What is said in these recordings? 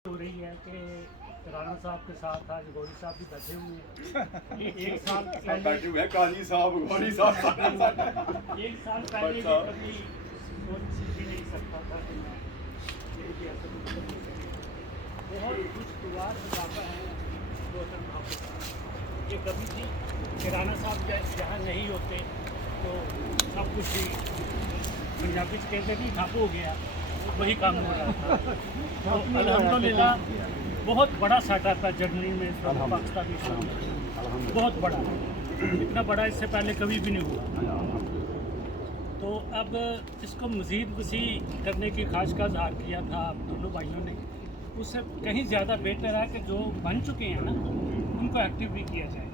हो रही है कि राणा साहब के साथ आज गौरी साहब भी बैठे हुए हैं। एक साल पहले बैठे हुए हैं काजी साहब गौरी साहब एक साल पहले ये कभी सोच भी नहीं सकता था कि मैं ये ऐसा कुछ कर सकूं। बहुत खुशगवार इलाका है गौतम भाव के साथ। ये कभी थी कि राणा साहब जहाँ नहीं होते तो सब कुछ ही पंजाबी से कहते नहीं ठप हो गया, वही काम हो रहा था। तो अल्हम्दुलिल्लाह बहुत बड़ा सेटअप है जर्मनी में, पाकिस्तानी इस्लाम बहुत बड़ा, इतना बड़ा इससे पहले कभी भी नहीं हुआ। तो अब इसको मज़ीद वसी करने की ख्वाहिश का इज़हार किया था दोनों भाइयों ने। उससे कहीं ज़्यादा बेहतर है कि जो बन चुके हैं ना उनको एक्टिव भी किया जाए।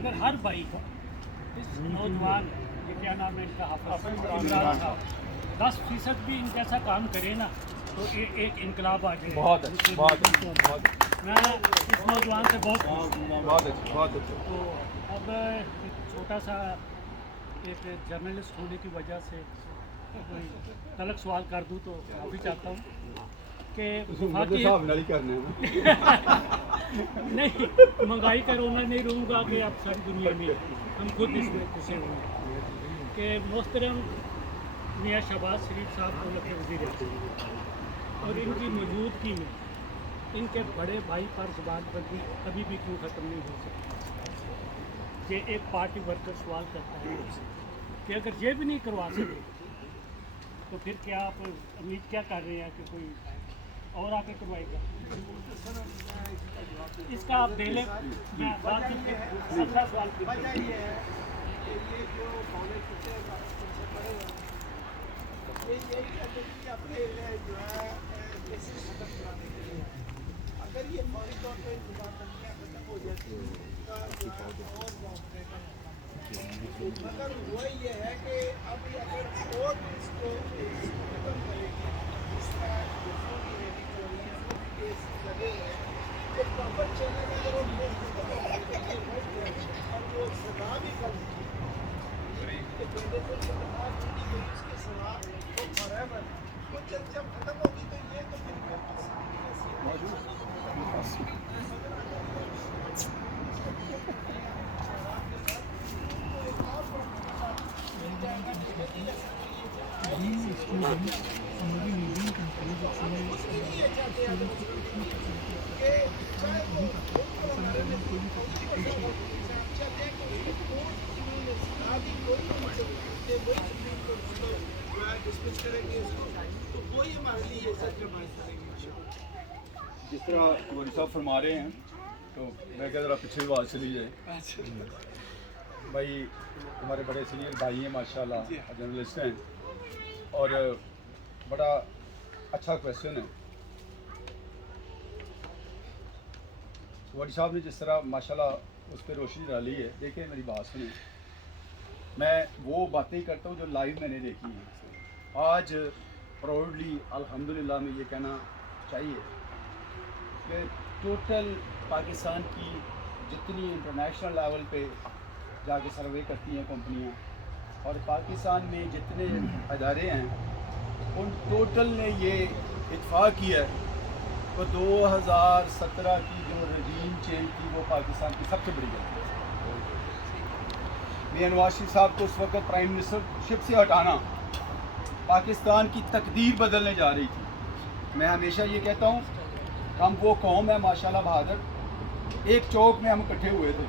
अगर हर भाई को इस नौजवान ये क्या नाम है इनका, इमरान साहब 10% भी इनका ऐसा काम करे ना तो एक इनकलाब आ जाए। बहुत अच्छा। मैं इस नौजवान से बहुत अच्छा। तो अब छोटा सा एक जर्नलिस्ट होने की वजह से कोई गलत सवाल कर दूं तो माफ़ी चाहता हूँ कि नहीं, महंगाई का रोना नहीं रहूँगा कि आप सारी दुनिया में हम खुद इसमें खुशे होंगे कि मोहतरम मियाँ शहबाज शरीफ साहब को लगे वज़ीर आज़म और इनकी मौजूदगी में इनके बड़े भाई पर ज़ुबान पर भी कभी भी क्यों ख़त्म नहीं हो सकती। ये एक पार्टी वर्कर सवाल करता है कि अगर ये भी नहीं करवा सके तो फिर क्या आप उम्मीद क्या कर रहे हैं कि कोई और आके करवाएगा? इसका आप दे लें। मैं बात अगला सवाल अगर ये फौरी तौर पर खत्म हो जाती मगर हुआ ये है कि अब अगर कोर्ट इसको खत्म करेगी, इस तरह केस लगे हुए तो प्रॉपर चलेगा। अगर और वो सजा भी कर उसके सजा वो फॉरएवर वो जब खत्म होगी तो ये तो जिस तरह गौरी साहब फरमा रहे हैं तो मैं क्या ज़रा पीछे आवाज़ चली जाए। भाई हमारे बड़े सीनियर भाई हैं माशाल्लाह, जर्नलिस्ट हैं और बड़ा अच्छा क्वेश्चन है। गौरी साहब ने जिस तरह माशाल्लाह उस पर रोशनी डाली है। देखिए मेरी बात सुने, मैं वो बातें करता हूँ जो लाइव मैंने देखी हैं। आज प्राउडली अल्हम्दुलिल्लाह में ये कहना चाहिए कि टोटल पाकिस्तान की जितनी इंटरनेशनल लेवल पे जाके सर्वे करती हैं कंपनियां और पाकिस्तान में जितने अदारे हैं उन टोटल ने ये इत्फाक किया है तो 2017 की जो रजीम चेंज थी वो पाकिस्तान की सबसे बड़ी गलती है। मियां नवाज शरीफ साहब को उस वक्त प्राइम मिनिस्टरशिप से हटाना पाकिस्तान की तकदीर बदलने जा रही थी। मैं हमेशा ये कहता हूँ हम वो कौम है माशाल्लाह बहादुर। एक चौक में हम इकट्ठे हुए थे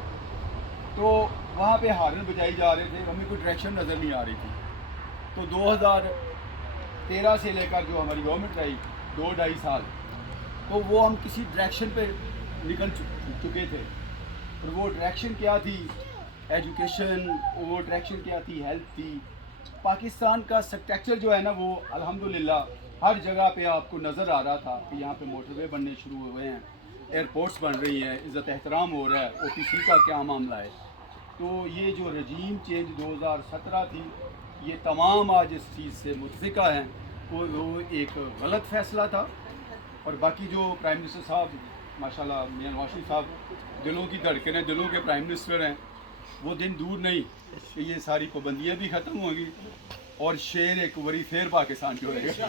तो वहाँ पे हारन बजाई जा रहे थे, हमें कोई डायरेक्शन नज़र नहीं आ रही थी। तो 2013 से लेकर जो हमारी गवर्नमेंट रही 2-2.5 साल तो वो हम किसी डायरेक्शन पे निकल चुके थे और वो डायरेक्शन क्या थी, एजुकेशन, वो डायरेक्शन क्या थी, हेल्थ थी। पाकिस्तान का स्ट्रक्चर जो है ना वो अल्हम्दुलिल्लाह हर जगह पे आपको नज़र आ रहा था कि यहाँ पे मोटरवे बनने शुरू हुए हैं, एयरपोर्ट्स बन रही हैं, इज़्ज़त एहतराम हो रहा है, OPC का क्या मामला है। तो ये जो रजीम चेंज 2017 थी ये तमाम आज इस चीज़ से मुतफिका हैं। वो एक गलत फ़ैसला था और बाकी जो प्राइम मिनिस्टर साहब माशाल्लाह मियां नवाज शरीफ साहब दिलों की धड़कनें, दिलों के प्राइम मिनिस्टर हैं। वो दिन दूर नहीं कि ये सारी पाबंदियाँ भी ख़त्म होंगी और शेर एक बड़ी फेर पाकिस्तान की होएगा।